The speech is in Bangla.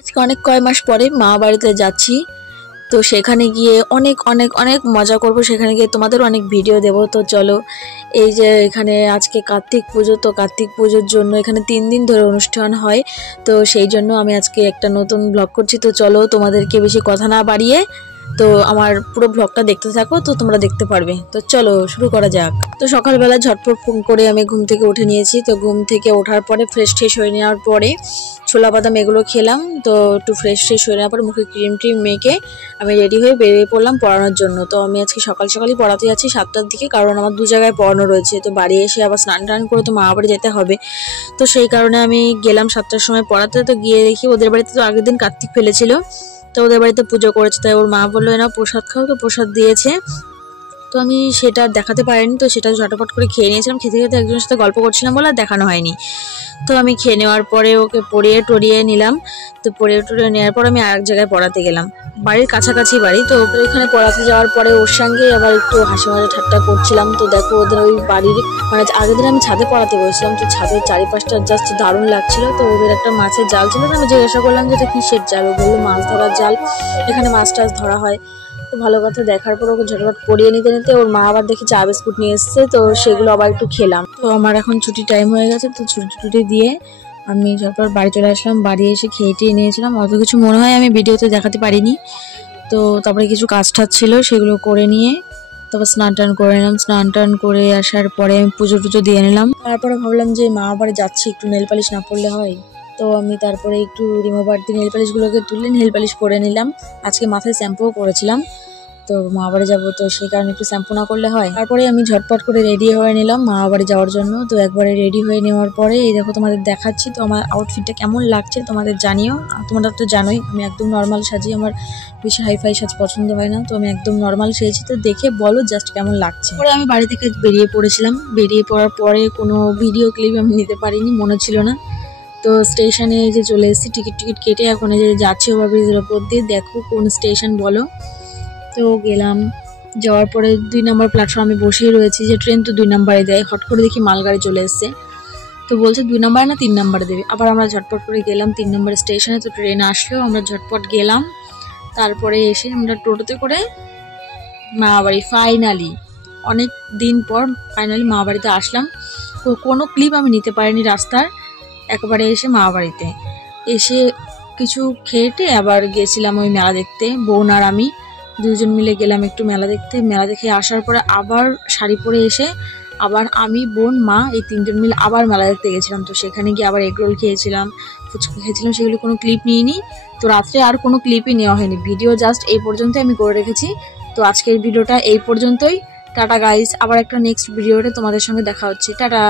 আজকে অনেক কয় মাস পরে মা বাড়িতে যাচ্ছি। তো সেখানে গিয়ে অনেক অনেক অনেক মজা করব, সেখানে গিয়ে তোমাদেরও অনেক ভিডিও দেব। তো চলো, এই যে এখানে আজকে কার্তিক পুজো, তো কার্তিক পুজোর জন্য এখানে 3 দিন ধরে অনুষ্ঠান হয়। তো সেই জন্য আমি আজকে একটা নতুন ব্লগ করছি। তো চলো, তোমাদেরকে বেশি কথা না বাড়িয়ে তো আমার পুরো ব্লগটা দেখতে থাকো, তো তোমরা দেখতে পারবে। তো চলো শুরু করা যাক। তো সকালবেলা ঝটপট ফোন করে আমি ঘুম থেকে উঠে নিয়েছি। তো ঘুম থেকে ওঠার পরে ফ্রেশ হয়ে নেওয়ার পরে ছোলা বাদাম এগুলো খেলাম। তো একটু ফ্রেশ হয়ে নেওয়ার পরে মুখে ক্রিম মেখে আমি রেডি হয়ে বেরিয়ে পড়লাম পড়ানোর জন্য। তো আমি আজকে সকালই পড়াতে যাচ্ছি 7টার দিকে, কারণ আমার 2 জায়গায় পড়ানো রয়েছে। তো বাড়ি এসে আবার স্নান করে তো মা বাড়ি যেতে হবে। তো সেই কারণে আমি গেলাম 7টার সময় পড়াতে। তো গিয়ে দেখি ওদের বাড়িতে তো আগের দিন কার্তিক ফেলেছিল, তো ওদের বাড়িতে পুজো করেছে। তাই ওর মা বললো না প্রসাদ খাও, তো প্রসাদ দিয়েছে। তো আমি সেটা দেখাতে পারিনি, তো সেটা ঝটপট করে খেয়ে নিয়েছিলাম। খেতে একজনের সাথে গল্প করছিলাম বলে আর দেখানো হয়নি। তো আমি খেয়ে নেওয়ার পরে ওকে পড়িয়ে নিলাম। তো পড়িয়ে নেওয়ার পর আমি আরেক জায়গায় পড়াতে গেলাম, বাড়ির কাছাকাছি বাড়ি। তো ওদের এখানে পড়াতে যাওয়ার পরে ওর সঙ্গে আবার একটু হাসি মজা ঠাট্টা করছিলাম। তো দেখো ওদের ওই বাড়ির মানে আগের দিন আমি ছাদে পড়াতে বসেছিলাম, তো ছাদের চারিপাশটা জাস্ট দারুণ লাগছিল। তো ওদের একটা মাছের জাল ছিল, তো আমি জিজ্ঞাসা করলাম যে এটা কিসের জাল। ও বললো মাছ ধরার জাল, এখানে মাছ টাছ ধরা হয়। তো ভালো কথা, দেখার পর ওকে ঝটপট পড়িয়ে নিতে ওর মা আবার দেখি চা বিস্কুট নিয়ে এসছে। তো সেগুলো আবার একটু খেলাম। তো আমার এখন ছুটি টাইম হয়ে গেছে। তো ছুটি দিয়ে আমি ঝটপট বাড়ি চলে আসলাম। বাড়ি এসে খেয়ে নিয়েছিলাম, অত কিছু মনে হয় আমি ভিডিওতে দেখাতে পারিনি। তো তারপরে কিছু কাজ ছিল, সেগুলো করে নিয়ে তারপর স্নান করে নিলাম। স্নান করে আসার পরে আমি পুজো দিয়ে নিলাম। তারপরে ভাবলাম যে মা বাড়ি যাচ্ছি, একটু নেল পালিশ না পরলে হয়। তো আমি তারপরে একটু রিমুভার দিয়ে নেল পালিশগুলোকে তুলে নেল পালিশ পরে নিলাম। আজকে মাথায় শ্যাম্পুও করেছিলাম, তো মা বাড়ি যাবো, তো সেই কারণে একটু শ্যাম্পু না করলে হয়। তারপরে আমি ঝটপট করে রেডি হয়ে নিলাম মা বাড়ি যাওয়ার জন্য। তো একবারে রেডি হয়ে নেওয়ার পরে এই দেখো তোমাদের দেখাচ্ছি। তো আমার আউটফিটটা কেমন লাগছে তোমাদের জানিও। তোমরা তো জানোই আমি একদম নর্মাল সাজি, আমার বেশি হাইফাই সাজ পছন্দ হয় না। তো আমি একদম নর্মাল সেজেছি, তো দেখে বলো জাস্ট কেমন লাগছে। পরে আমি বাড়ি থেকে বেরিয়ে পড়েছিলাম। বেরিয়ে পড়ার পরে কোনো ভিডিও ক্লিপ আমি নিতে পারিনি, মনে ছিল না। তো স্টেশনে এই যে চলে এসেছি, টিকিট কেটে এখন এই যে যাচ্ছি ওভারব্রিজের ওপর দিয়ে। দেখো কোন স্টেশন বলো। তো গেলাম, যাওয়ার পরে 2 নম্বর প্ল্যাটফর্মে বসেই রয়েছি, যে ট্রেন তো 2 নম্বরে দেয়। হট করে দেখি মালগাড়ি চলে এসছে। তো বলছে 2 নম্বরে না 3 নম্বরে দেবে। আবার আমরা ঝটপট করে গেলাম 3 নম্বর স্টেশনে। তো ট্রেন আসলো, আমরা ঝটপট গেলাম। তারপরে এসে আমরা টোটোতে করে মা বাড়ি ফাইনালি অনেক দিন পর ফাইনালি মা বাড়িতে আসলাম। তো কোনো ক্লিপ আমি নিতে পারিনি রাস্তার। একবারে এসে মা বাড়িতে এসে কিছু খেয়ে আবার গেছিলাম ওই মেলা দেখতে। বোন আর আমি 2জন মিলে গেলাম একটু মেলা দেখতে। মেলা দেখে আসার পরে আবার শাড়ি পরে এসে আবার আমি, বোন, মা এই 3জন মিলে আবার মেলা দেখতে গেছিলাম। তো সেখানে গিয়ে আবার এগরোল খেয়েছিলাম, ফুচকা খেয়েছিলাম, সেগুলো কোনো ক্লিপ নিইনি। তো রাত্রে আর কোনো ক্লিপই নেওয়া হয়নি, ভিডিও জাস্ট এই পর্যন্তই আমি করে রেখেছি। তো আজকের ভিডিওটা এই পর্যন্তই। টাটা গাইস, আবার একটা নেক্সট ভিডিওতে তোমাদের সঙ্গে দেখা হচ্ছে। টাটা।